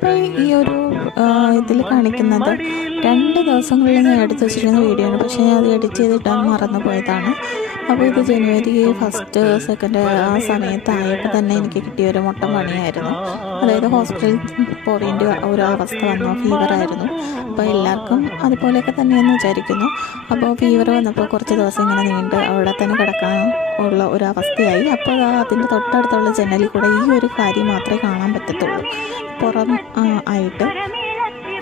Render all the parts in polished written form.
അപ്പോൾ ഈ ഒരു ഇതിൽ കാണിക്കുന്നത് 2 ദിവസങ്ങളിൽ ഞാൻ എടുത്ത് വെച്ചിരുന്ന വീഡിയോ ആണ്. പക്ഷേ ഞാൻ അത് എഡിറ്റ് ചെയ്തിട്ടാൻ മറന്നു പോയതാണ്. അപ്പോൾ ഇത് ജനുവരി 1, 2 ആ സമയത്തായപ്പോൾ തന്നെ എനിക്ക് കിട്ടിയ ഒരു മൊട്ട പണിയായിരുന്നു. അതായത് ഹോസ്പിറ്റലിൽ പോവേണ്ട ഒരു അവസ്ഥ വന്നു. ഫീവറായിരുന്നു. അപ്പോൾ എല്ലാവർക്കും അതുപോലെയൊക്കെ തന്നെയെന്ന് വിചാരിക്കുന്നു. അപ്പോൾ ഫീവർ വന്നപ്പോൾ കുറച്ച് ദിവസം ഇങ്ങനെ നീണ്ട് അവിടെ തന്നെ കിടക്കാൻ ഉള്ള ഒരു അവസ്ഥയായി. അപ്പോൾ അതിൻ്റെ തൊട്ടടുത്തുള്ള ജനലിൽ കൂടെ ഈ ഒരു കാര്യം മാത്രമേ കാണാൻ പറ്റത്തുള്ളൂ, പുറം ആയിട്ട്.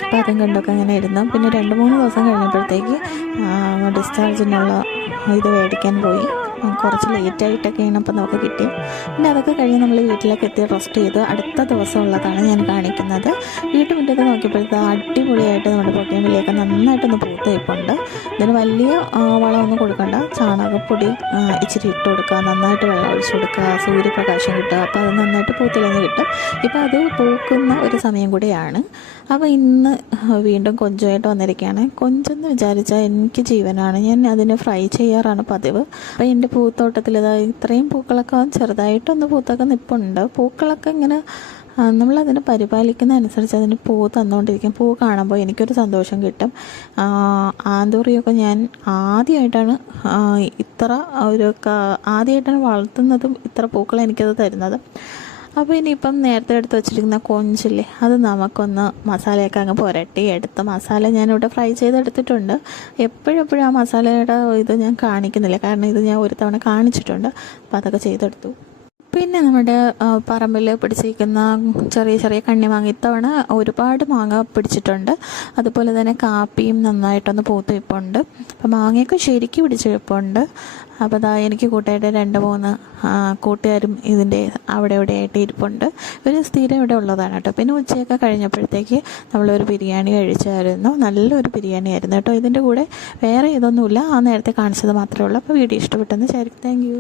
അപ്പോൾ അതും കണ്ടൊക്കെ അങ്ങനെ ഇരുന്നു. പിന്നെ 2-3 ദിവസം കഴിഞ്ഞപ്പോഴത്തേക്ക് ഡിസ്ചാർജിനുള്ള ഇത് മേടിക്കാൻ പോയി. കുറച്ച് ലേറ്റായിട്ടൊക്കെയാണ് അപ്പോൾ നമുക്ക് കിട്ടിയത്. പിന്നെ അതൊക്കെ കഴിഞ്ഞ് നമ്മൾ വീട്ടിലേക്ക് എത്തി റെസ്റ്റ് ചെയ്ത് അടുത്ത ദിവസം ഉള്ളതാണ് ഞാൻ കാണിക്കുന്നത്. വീട്ടുമുറ്റത്ത് നോക്കിയപ്പോഴത്തെ അടിപൊളിയായിട്ട് നമ്മുടെ പൊട്ടിയമ്പിലേക്ക് നന്നായിട്ടൊന്ന് പൂത്ത് നിൽപ്പുണ്ട്. ഇതിന് വലിയ വളമൊന്നും കൊടുക്കണ്ട, ചാണകപ്പൊടി ഇച്ചിരി ഇട്ട് കൊടുക്കുക, നന്നായിട്ട് വെള്ളം ഒഴിച്ചു കൊടുക്കുക, സൂര്യപ്രകാശം കിട്ടുക. അപ്പോൾ അത് നന്നായിട്ട് പൂത്തിലഞ്ഞ് കിട്ടും. ഇപ്പോൾ അത് പൂക്കുന്ന ഒരു സമയം കൂടെയാണ്. അപ്പോൾ ഇന്ന് വീണ്ടും കൊഞ്ചമായിട്ട് വന്നിരിക്കുകയാണ്. കൊഞ്ചെന്ന് വിചാരിച്ചാൽ എനിക്ക് ജീവനാണ്. ഞാൻ അതിനെ ഫ്രൈ ചെയ്യാറാണ് പതിവ്. അപ്പോൾ എൻ്റെ പൂത്തോട്ടത്തിൽ ഇത്രയും പൂക്കളൊക്കെ ചെറുതായിട്ടൊന്ന് പൂത്തൊക്കെ നിൽപ്പുണ്ട്. പൂക്കളൊക്കെ ഇങ്ങനെ നമ്മളതിനെ പരിപാലിക്കുന്ന അനുസരിച്ച് അതിന് പൂ തന്നുകൊണ്ടിരിക്കും. പൂ കാണുമ്പോൾ എനിക്കൊരു സന്തോഷം കിട്ടും. ആന്തൂറിയൊക്കെ ഞാൻ ആദ്യമായിട്ടാണ് ആദ്യമായിട്ടാണ് വളർത്തുന്നതും ഇത്ര പൂക്കൾ എനിക്കത് തരുന്നത്. അപ്പോൾ ഇനിയിപ്പം നേരത്തെ എടുത്ത് വെച്ചിരിക്കുന്ന കൊഞ്ചില്ലേ, അത് നമുക്കൊന്ന് മസാലയൊക്കെ അങ്ങ് പുരട്ടി എടുത്ത് മസാല ഞാനിവിടെ ഫ്രൈ ചെയ്തെടുത്തിട്ടുണ്ട്. എപ്പോഴും ആ മസാലയുടെ ഇത് ഞാൻ കാണിക്കുന്നില്ല, കാരണം ഇത് ഞാൻ ഒരു തവണ കാണിച്ചിട്ടുണ്ട്. അപ്പോൾ അതൊക്കെ ചെയ്തെടുത്തു. പിന്നെ നമ്മുടെ പറമ്പിൽ പിടിച്ചിരിക്കുന്ന ചെറിയ കണ്ണിമാങ്ങ ഇത്തവണ ഒരുപാട് മാങ്ങ പിടിച്ചിട്ടുണ്ട്. അതുപോലെ തന്നെ കാപ്പിയും നന്നായിട്ടൊന്ന് പൂത്ത് വെപ്പുണ്ട്. അപ്പോൾ മാങ്ങയൊക്കെ ശരിക്കും പിടിച്ചിരിപ്പുണ്ട്. അപ്പോൾ എനിക്ക് കൂട്ടായിട്ട് 2-3 കൂട്ടുകാരും ഇതിൻ്റെ അവിടെ ആയിട്ട് ഇരിപ്പുണ്ട്. ഒരു സ്ഥിരം ഇവിടെ ഉള്ളതാണ് കേട്ടോ. പിന്നെ ഉച്ചയൊക്കെ കഴിഞ്ഞപ്പോഴത്തേക്ക് നമ്മളൊരു ബിരിയാണി കഴിച്ചായിരുന്നു. നല്ലൊരു ബിരിയാണി ആയിരുന്നു കേട്ടോ. ഇതിൻ്റെ കൂടെ വേറെ ഇതൊന്നുമില്ല, ആ നേരത്തെ കാണിച്ചത് മാത്രമേ ഉള്ളൂ. അപ്പോൾ വീഡിയോ ഇഷ്ടപ്പെട്ടെന്ന് വിചാരിക്കും. Thank you.